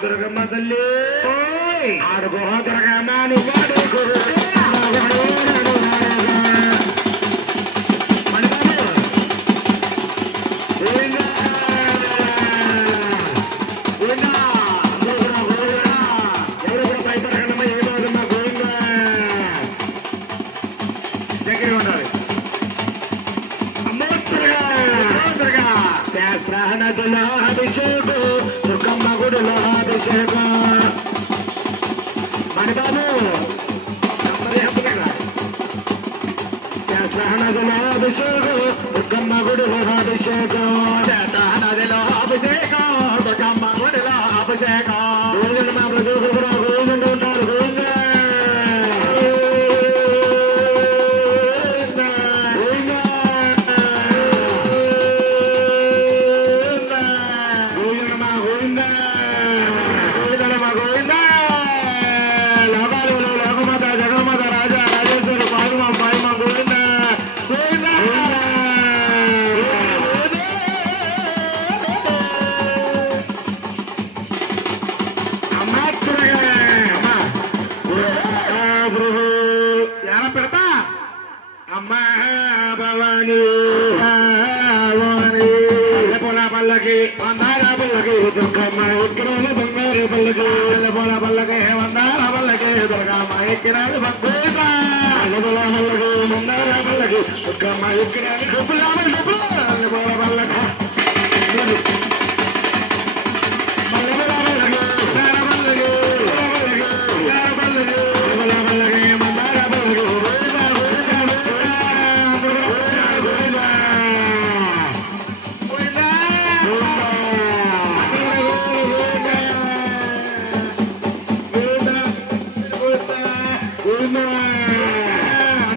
దుర్గమ్మ తల్లి ఆడుకో దుర్గమ్మ నువ్వు ఆడుకో అభిషేకం దుర్గమ్మ గుడిలో అభిషేకం మణిబాబు శాస్త్రనదిలో అభిషేకం దుర్గమ్మ గుడిలో అభిషేకం నదిలో అభిషేకం దుర్గమ్మ గుడిలో అభిషేకం మా ప్రజలు కూడా గోవిందు ఉంటారు గోవింద అమ్మా భవాని పొల పల్లకి వందాల పల్లకి దుర్గమ్మ ఎక్కిరాలు బంగారు పల్లకి పొల పల్లకి వందాల పల్లకి దుర్గమ్మ ఎక్కిరాలు బంగారు పల్లకి వందాల పల్లకి దుర్గమ్మ ఎక్కిరాలు